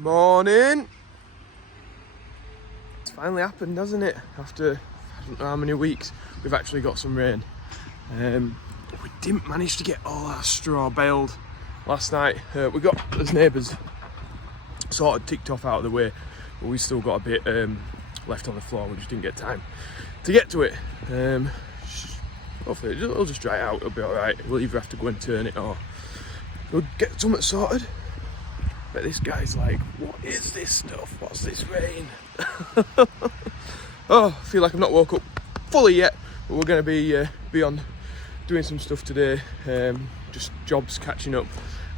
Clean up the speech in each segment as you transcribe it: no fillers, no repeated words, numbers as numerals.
Morning. It's finally happened, hasn't it? After I don't know how many weeks, we've actually got some rain. We didn't manage to get all our straw baled last night. We got as neighbours sort of ticked off out of the way, but we still got a bit left on the floor. We just didn't get time to get to it. Hopefully it'll just dry out. It'll be all right. We'll either have to go and turn it or we'll get something sorted. But this guy's like, what is this stuff? What's this rain? Oh, I feel like I've not woke up fully yet, but we're going to be on doing some stuff today. Just jobs catching up,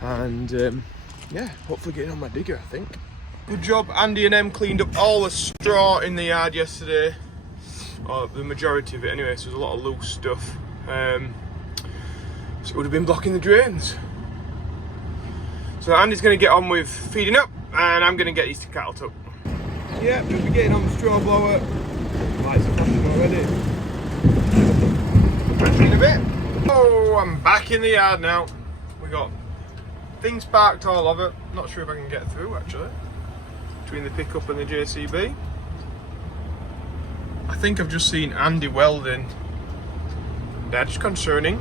and yeah, hopefully getting on my digger, I think. Good job, Andy and Em cleaned up all the straw in the yard yesterday, or the majority of it anyway, so there's a lot of loose stuff. So it would have been blocking the drains. So Andy's going to get on with feeding up, and I'm going to get these cattle tucked. Yeah, we'll be getting on the straw blower. Lights are flashing already. Catch you in a bit. Oh, I'm back in the yard now. We got things parked all over. Not sure if I can get through actually, between the pickup and the JCB. I think I've just seen Andy welding. That's concerning.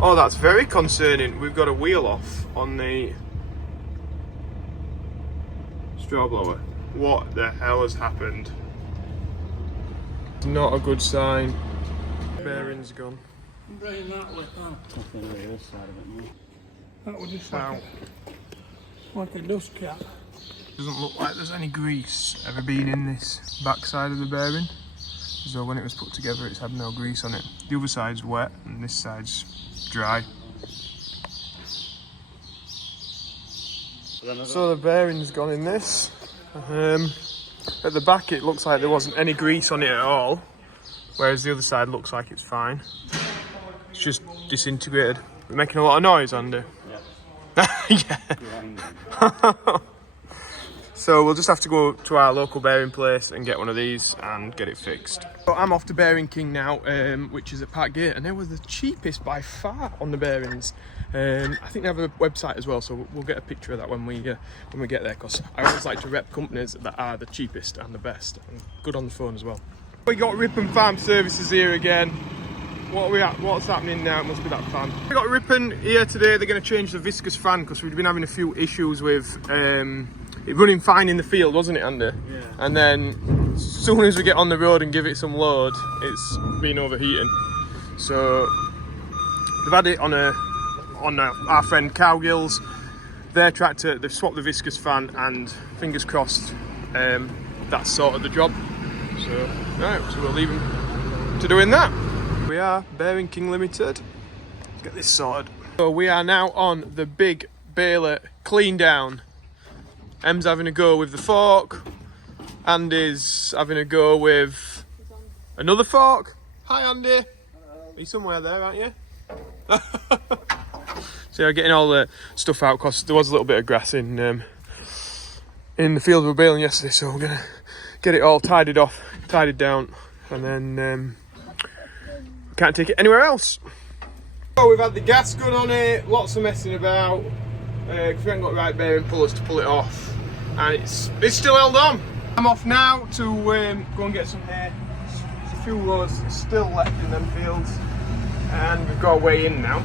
Oh, that's very concerning. We've got a wheel off on the straw blower. What the hell has happened? It's not a good sign. Bearing's gone. Bring that lip out. Nothing on the other side of it now. That would just like a dust cap. Doesn't look like there's any grease ever been in this back side of the bearing. So when it was put together, it's had no grease on it. The other side's wet and this side's dry. So the bearing's gone in this. At the back it looks like there wasn't any grease on it at all, whereas the other side looks like it's fine. It's just disintegrated. We're making a lot of noise, Andy. Yeah. Yeah. So we'll just have to go to our local bearing place and get one of these and get it fixed. So I'm off to Bearing King now, which is at Park Gate, and they were the cheapest by far on the bearings. I think they have a website as well, so we'll get a picture of that when we get there, because I always like to rep companies that are the cheapest and the best, and good on the phone as well. We got Ripon Farm Services here again. What are we at? What's happening now? It must be that fan. We got Ripon here today. They're going to change the viscous fan because we've been having a few issues with it running fine in the field, wasn't it, Andy? Yeah. And then as soon as we get on the road and give it some load, it's been overheating. So they've had it on our friend Cowgill's, their tractor. They've swapped the viscous fan, and fingers crossed that's sorted the job. So right, so we'll leave them to doing that. We are Bearing King Limited. Let's get this sorted. So we are now on the big baler clean down. Em's having a go with the fork. Andy's having a go with another fork. Hi Andy. Hello. Are you somewhere there, aren't you? So you're getting all the stuff out because there was a little bit of grass in the field we were baling yesterday, so we're gonna get it all tidied down, and then can't take it anywhere else. So we've had the gas gun on it, lots of messing about, because we haven't got the right bearing pullers to pull it off, and it's still held on. I'm off now to go and get some hay. There's a few loads still left in them fields, and we've got a way in now.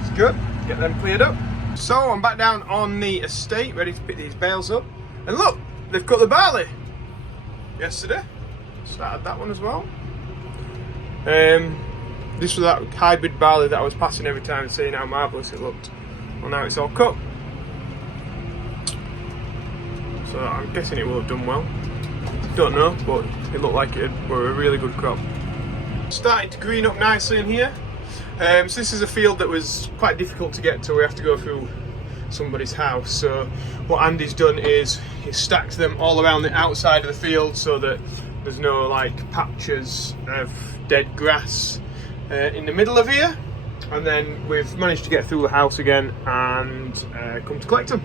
It's good, get them cleared up. So I'm back down on the estate, ready to pick these bales up, and look, they've cut the barley yesterday. Started that one as well. This was that hybrid barley that I was passing every time, saying how marvellous it looked. Well, now it's all cut. So I'm guessing it will have done well. Don't know, but it looked like it were a really good crop. Starting to green up nicely in here. So this is a field that was quite difficult to get to. We have to go through somebody's house. So what Andy's done is he stacked them all around the outside of the field so that there's no like patches of dead grass in the middle of here, and then we've managed to get through the house again and come to collect them,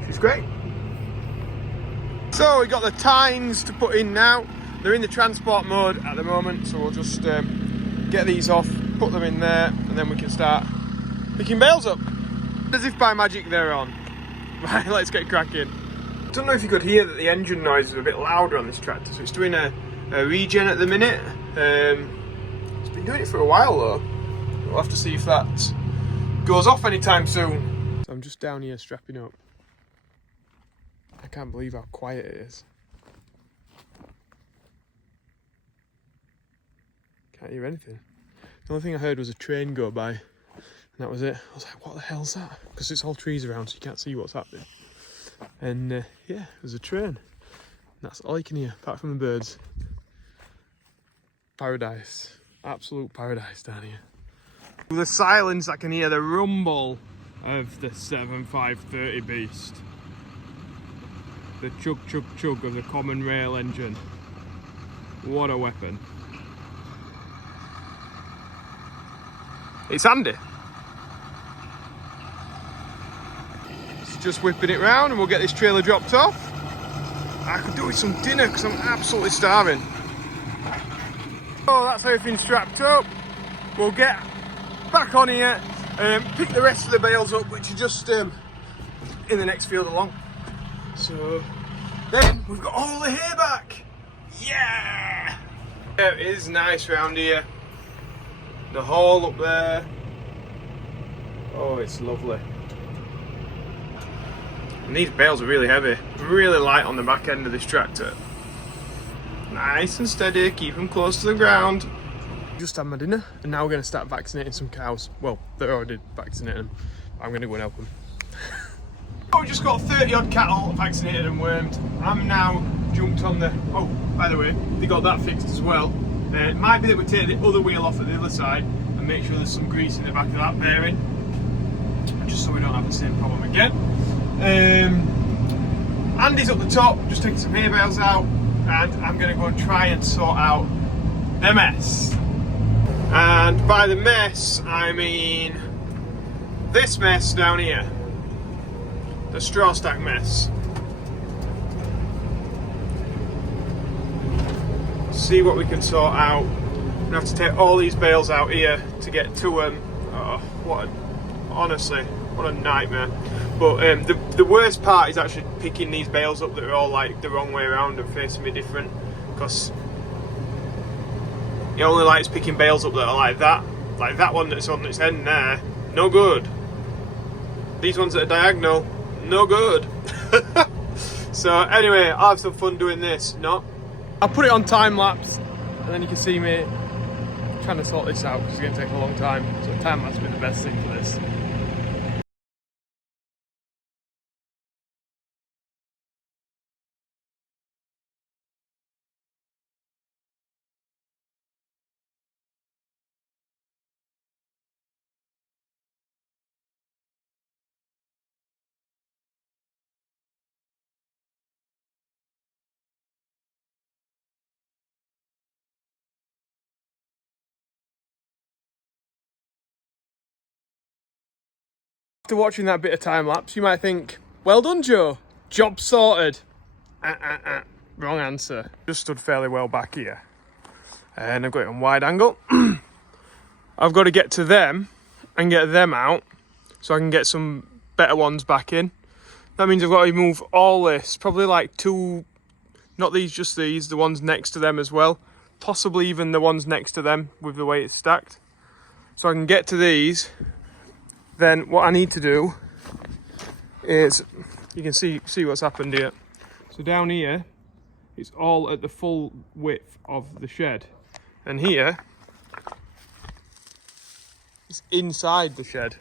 which is great. So we got the tines to put in now. They're in the transport mode at the moment, so we'll just get these off, put them in there, and then we can start picking bales up. As if by magic they're on. Right, let's get cracking. I don't know if you could hear that the engine noise is a bit louder on this tractor, so it's doing a regen at the minute. It's been doing it for a while though. We'll have to see if that goes off anytime soon. So I'm just down here strapping up. I can't believe how quiet it is. Can't hear anything. The only thing I heard was a train go by, and that was it. I was like, what the hell's that? Because it's all trees around, so you can't see what's happening. And yeah, there's a train. That's all you can hear, apart from the birds. Paradise. Absolute paradise down here. With the silence, I can hear the rumble of the 7530 beast. The chug chug chug of the common rail engine. What a weapon. It's handy. It's just whipping it round and we'll get this trailer dropped off. I could do with some dinner because I'm absolutely starving. Oh, that's everything strapped up. We'll get back on here, pick the rest of the bales up, which are just in the next field along. So then we've got all the hay back. Yeah! It is nice round here. The hall up there. Oh, it's lovely. And these bales are really heavy. Really light on the back end of this tractor. Nice and steady, keep them close to the ground. Just had my dinner and now we're going to start vaccinating some cows. Well, they're already vaccinating them. I'm going to go and help them. Oh, we just got 30 odd cattle vaccinated and wormed. I'm now jumped on the... Oh, by the way, they got that fixed as well. It might be that we take the other wheel off at the other side and make sure there's some grease in the back of that bearing, just so we don't have the same problem again. Andy's up the top, just taking some hay bales out, and I'm going to go and try and sort out the mess. And by the mess, I mean this mess down here, the straw stack mess. See what we can sort out. We have to take all these bales out here to get to them. Oh, honestly, what a nightmare. But the worst part is actually picking these bales up that are all like the wrong way around and facing me different, because he only likes picking bales up that are like that one that's on its end there, no good. These ones that are diagonal, no good. So anyway, I'll have some fun doing this. No, I'll put it on time lapse and then you can see me trying to sort this out because it's going to take a long time. So time lapse would be the best thing for this. After watching that bit of time lapse, you might think, well done, Joe, job sorted. Wrong answer. Just stood fairly well back here, and I've got it on wide angle. I've got to get to them and get them out so I can get some better ones back in. That means I've got to move all this, probably like two, not these, just these, the ones next to them as well, possibly even the ones next to them with the way it's stacked, so I can get to these. Then what I need to do is, you can see what's happened here. So down here, it's all at the full width of the shed. And here, it's inside the shed.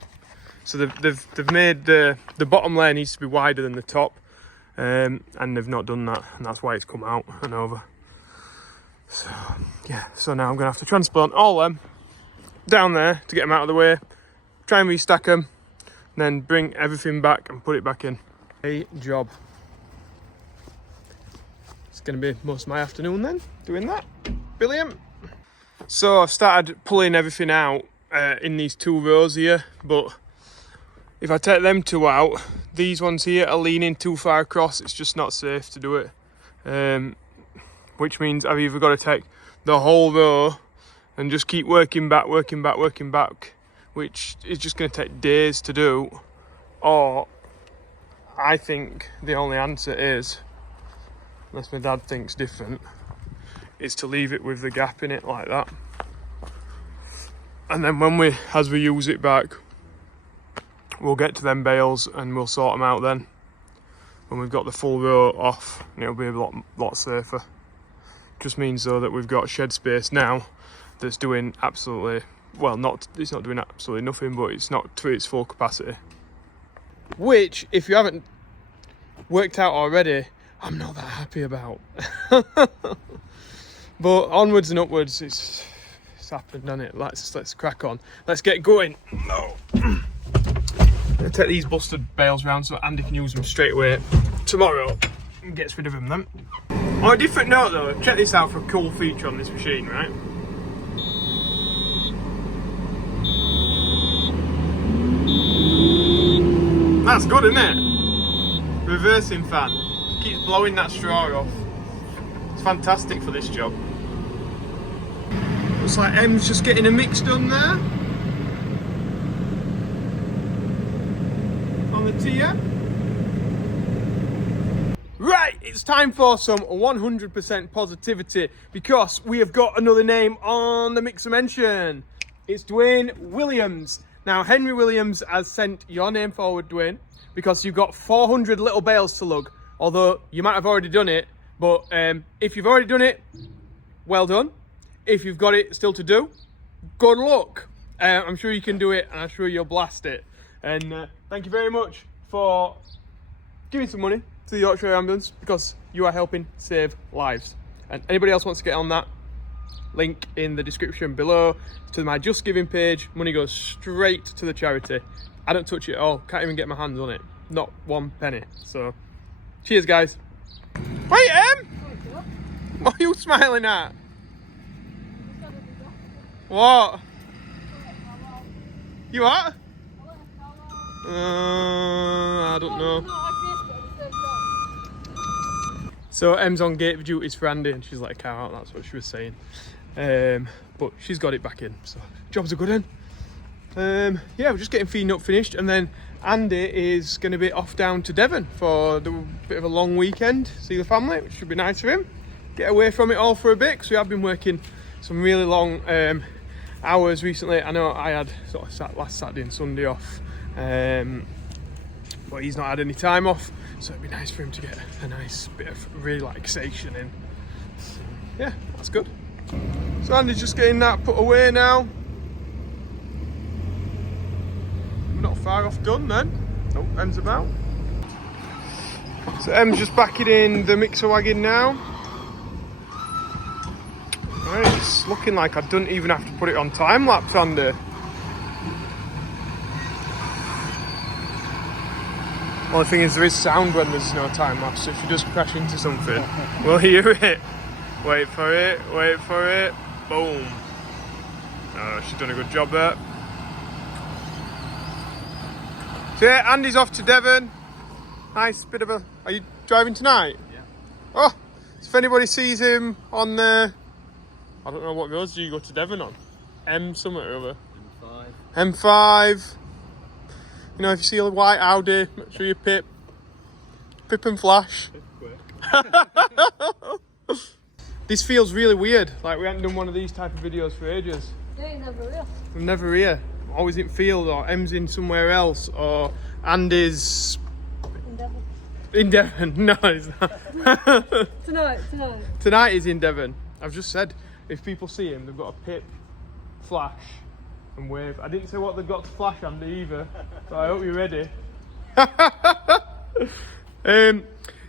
So they've made the bottom layer needs to be wider than the top. And they've not done that. And that's why it's come out and over. So, yeah. So now I'm going to have to transplant all them down there to get them out of the way. Try and restack them, and then bring everything back and put it back in. A job. It's going to be most of my afternoon then, doing that. Brilliant. So I've started pulling everything out in these two rows here, but if I take them two out, these ones here are leaning too far across. It's just not safe to do it. Which means I've either got to take the whole row and just keep working back, which is just going to take days to do, or I think the only answer is, unless my dad thinks different, is to leave it with the gap in it like that. And then as we use it back, we'll get to them bales and we'll sort them out then. When we've got the full row off, and it'll be a lot safer. Just means though that we've got shed space now that's doing absolutely, well, it's not doing absolutely nothing, but it's not to its full capacity. Which, if you haven't worked out already, I'm not that happy about. But onwards and upwards, it's happened, hasn't it? Let's crack on. Let's get going. No. I'll take these busted bales round so Andy can use them straight away tomorrow and gets rid of them then. On a different note though, check this out for a cool feature on this machine, right? That's good, isn't it? Reversing fan. Keeps blowing that straw off. It's fantastic for this job. Looks like Em's just getting a mix done there. On the tier. Right, it's time for some 100% positivity because we have got another name on the mixer mention. It's Dwayne Williams. Now, Henry Williams has sent your name forward, Dwayne, because you've got 400 little bales to lug. Although you might have already done it, but if you've already done it, well done. If you've got it still to do, good luck. I'm sure you can do it, and I'm sure you'll blast it. And thank you very much for giving some money to the Yorkshire Air Ambulance because you are helping save lives. And anybody else wants to get on that, link in the description below to my Just Giving page. Money goes straight to the charity. I don't touch it at all. Can't even get my hands on it. Not one penny. So, cheers, guys. Wait, what are you smiling at? What? You what? I don't know. So Em's on gate duties for Andy and she's let a car out, that's what she was saying. But she's got it back in, so job's a good one. Yeah, we're just getting feeding up finished, and then Andy is going to be off down to Devon for a bit of a long weekend, see the family, which should be nice for him. Get away from it all for a bit, because we have been working some really long hours recently. I know I had sort of last Saturday and Sunday off, but he's not had any time off, so it'd be nice for him to get a nice bit of relaxation in. So, yeah, that's good. So Andy's just getting that put away now. We're not far off done then. Oh, Em's about. So Em's just backing in the mixer wagon now. Right, it's looking like I don't even have to put it on time lapse, Andy. Only thing is there is sound when there's no time lapse, so if you just crash into something, we'll hear it. Wait for it, wait for it. Boom. Oh, she's done a good job there. So yeah, Andy's off to Devon. Nice bit of a... Are you driving tonight? Yeah. Oh, so if anybody sees him on the... I don't know what roads do you go to Devon on? M something or other. M5. M5. You know, if you see a white Audi, make sure you pip and flash. This feels really weird, like we haven't done one of these type of videos for ages. Yeah, you're never here. I'm never here. I'm always in field, or Em's in somewhere else, or Andy's in Devon. No, it's not. Tonight. Tonight is in Devon. I've just said, if people see him, they've got to pip, flash, and wave. I didn't say what they've got to flash, Andy, either. So I hope you're ready.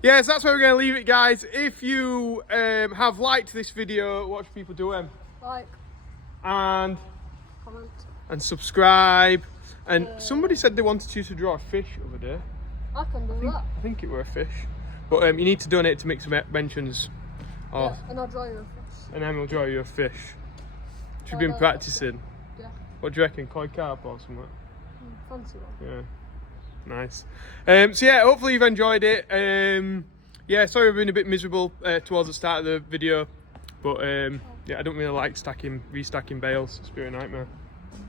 Yes, that's where we're going to leave it, guys. If you have liked this video, what should people do, Em? Like. And Comment. And subscribe. And somebody said they wanted you to draw a fish the other day. I can do that. I think it were a fish. But you need to donate to Mixer Mentions. Yeah, and I'll draw you a fish. And then we'll draw you a fish. You've been practicing. Yeah. What do you reckon? Koi carp or something? Fancy one. Yeah. Nice. So yeah, hopefully you've enjoyed it. Yeah, sorry I've been a bit miserable towards the start of the video, but yeah, I don't really like restacking bales. It's a bit of a nightmare,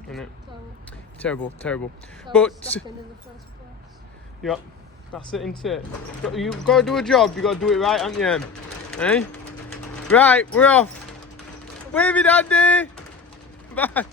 isn't it? Terrible. So But stacking in the first place. yeah, That's it, isn't it? You've got to do a job, you've got to do it right, haven't you? Eh? Right, we're off. Wavy, Daddy! Bye.